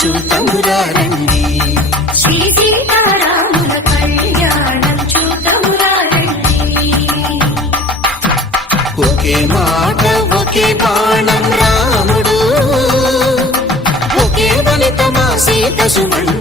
చూతమురా రండి. శ్రీ సీతారాముల కళ్యాణం చూతమురా రండి. ఒకే మాట ఒకే బాణం రాముడు, ఒకే వనిత మా సీత సుమన్